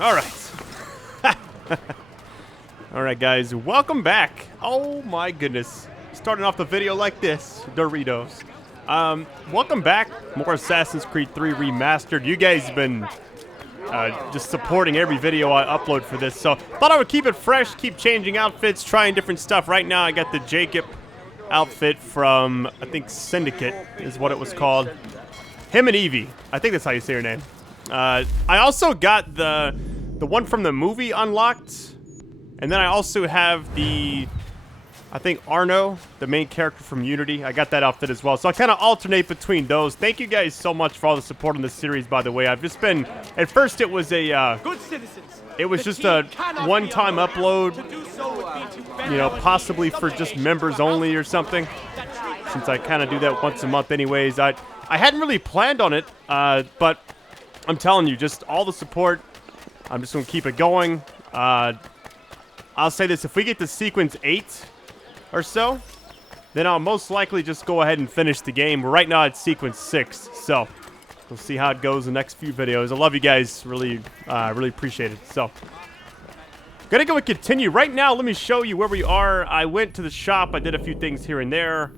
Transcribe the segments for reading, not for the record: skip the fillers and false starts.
All right. All right, guys. Welcome back. Oh, my goodness. Starting off the video like this. Doritos. Welcome back. More Assassin's Creed 3 Remastered. You guys have been just supporting every video I upload for this. So, thought I would keep it fresh, keep changing outfits, trying different stuff. Right now, I got the Jacob outfit from, I think, Syndicate is what it was called. Him and Evie. I think that's how you say her name. I also got the one from the movie unlocked. And then I also have the, I think, Arno, the main character from Unity. I got that outfit as well. So I kind of alternate between those. Thank you guys so much for all the support on this series, by the way. I've just been, at first it was a, Good citizens. it was just a one-time upload, you know, possibly for just members only or something. Since I kind of do that once a month anyways. I hadn't really planned on it, but I'm telling you, just all the support. I'm just going to keep it going. I'll say this, if we get to sequence 8 or so, then I'll most likely just go ahead and finish the game. Right now it's sequence 6, so we'll see how it goes in the next few videos. I love you guys, really appreciate it. So, gonna go and continue. Right now, let me show you where we are. I went to the shop, I did a few things here and there.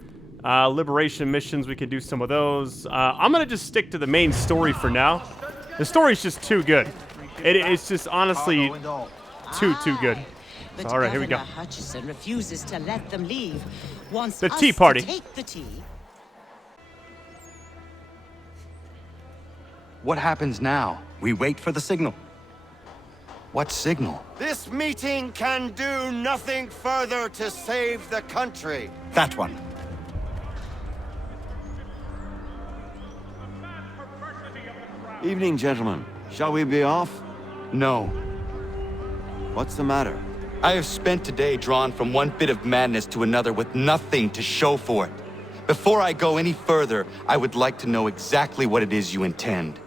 Liberation missions, we could do some of those. I'm gonna just stick to the main story for now. The story's just too good. It's just honestly too good. So, all right, here we go. Hutchison refuses to let them leave. Wants The us tea party. to take the tea. What happens now? We wait for the signal. What signal? This meeting can do nothing further to save the country. That one. Evening, gentlemen. Shall we be off? No. What's the matter? I have spent today drawn from one bit of madness to another with nothing to show for it. Before I go any further, I would like to know exactly what it is you intend.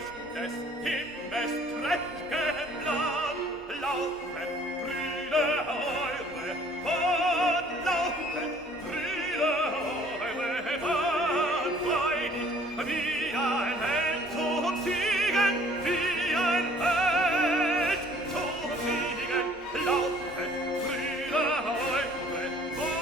durch des Himmels prächtigen Land laufet, Brüder eure, von laufet, Brüder eure, von freudig, wie ein Held zum Siegen, wie ein Held zum Siegen, laufet, Brüder eure, von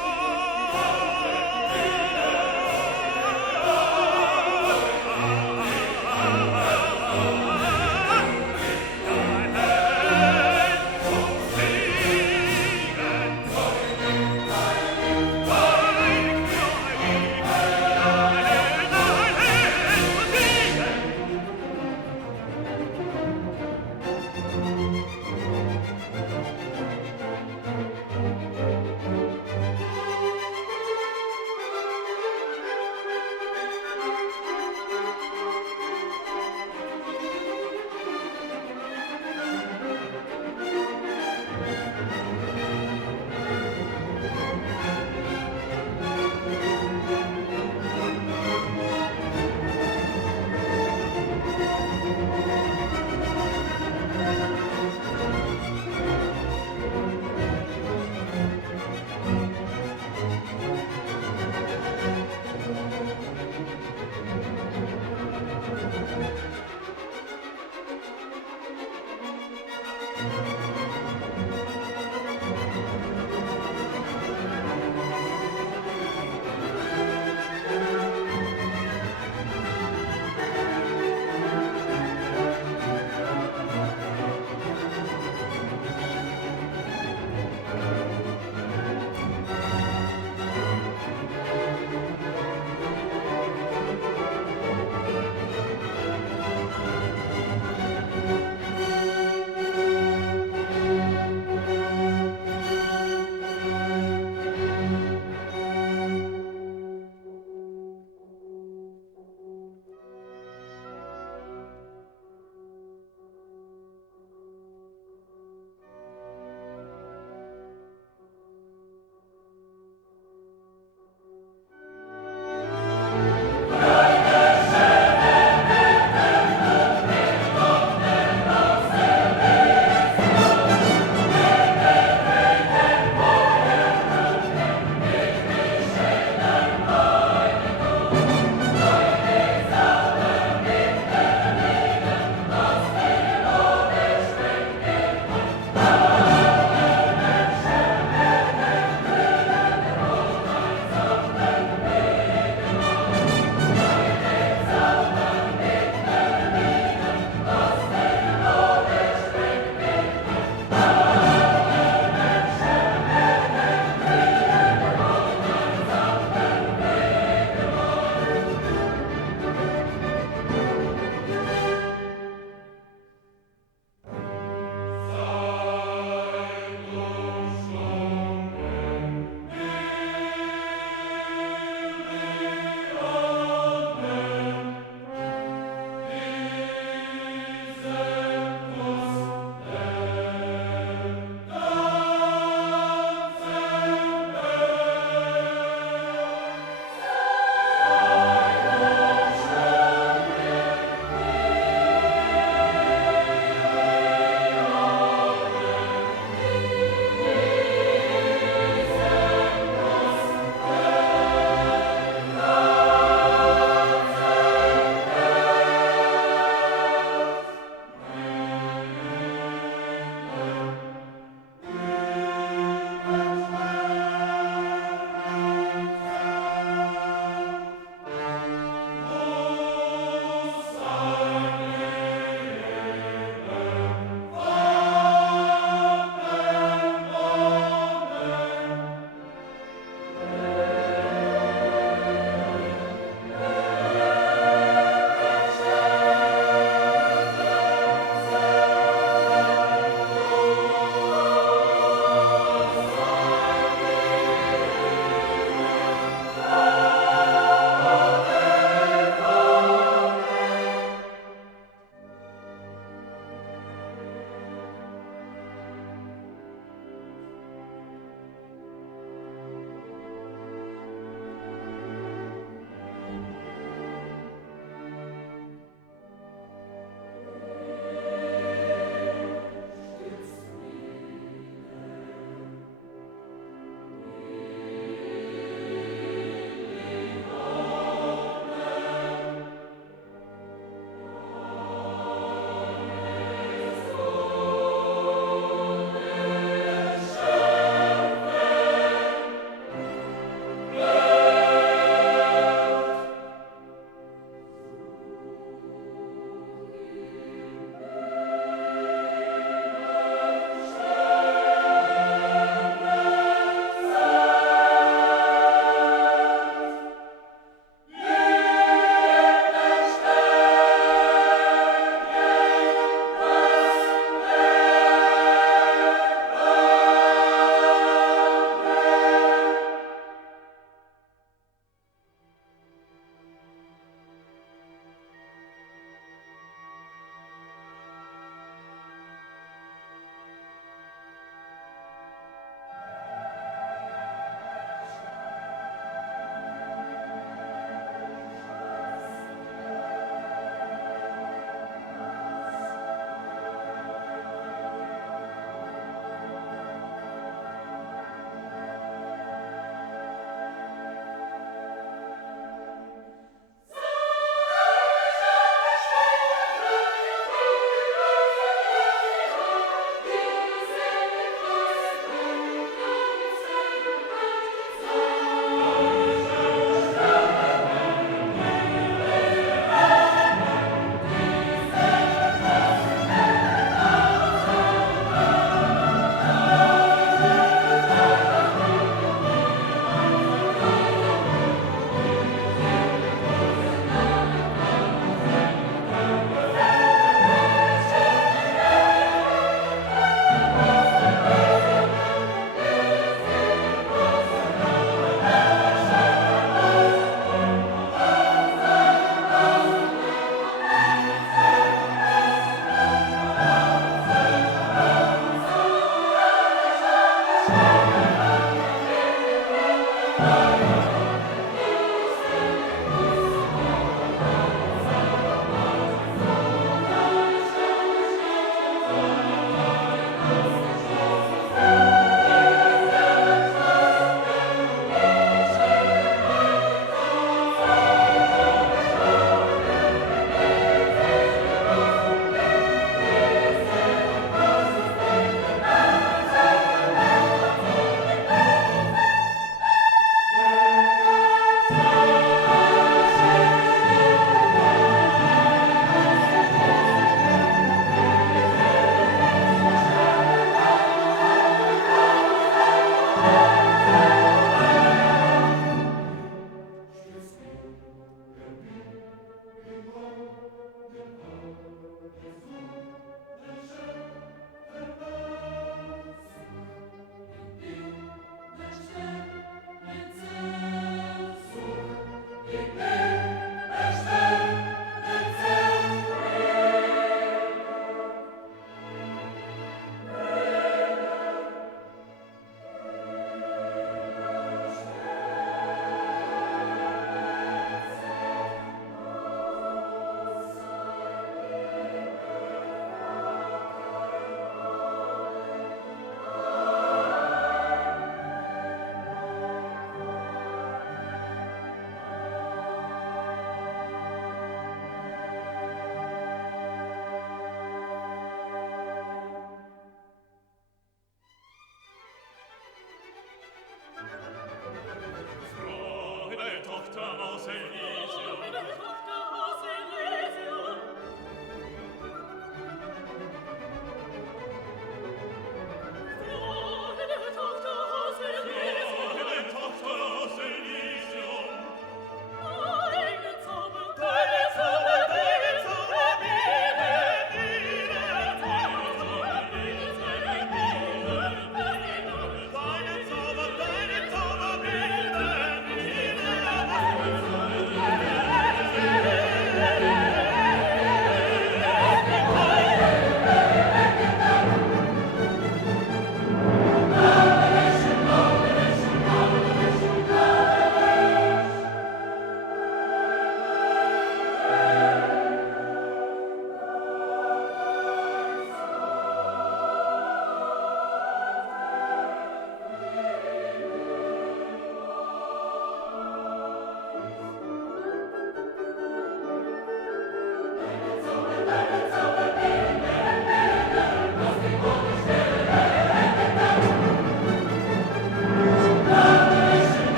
commence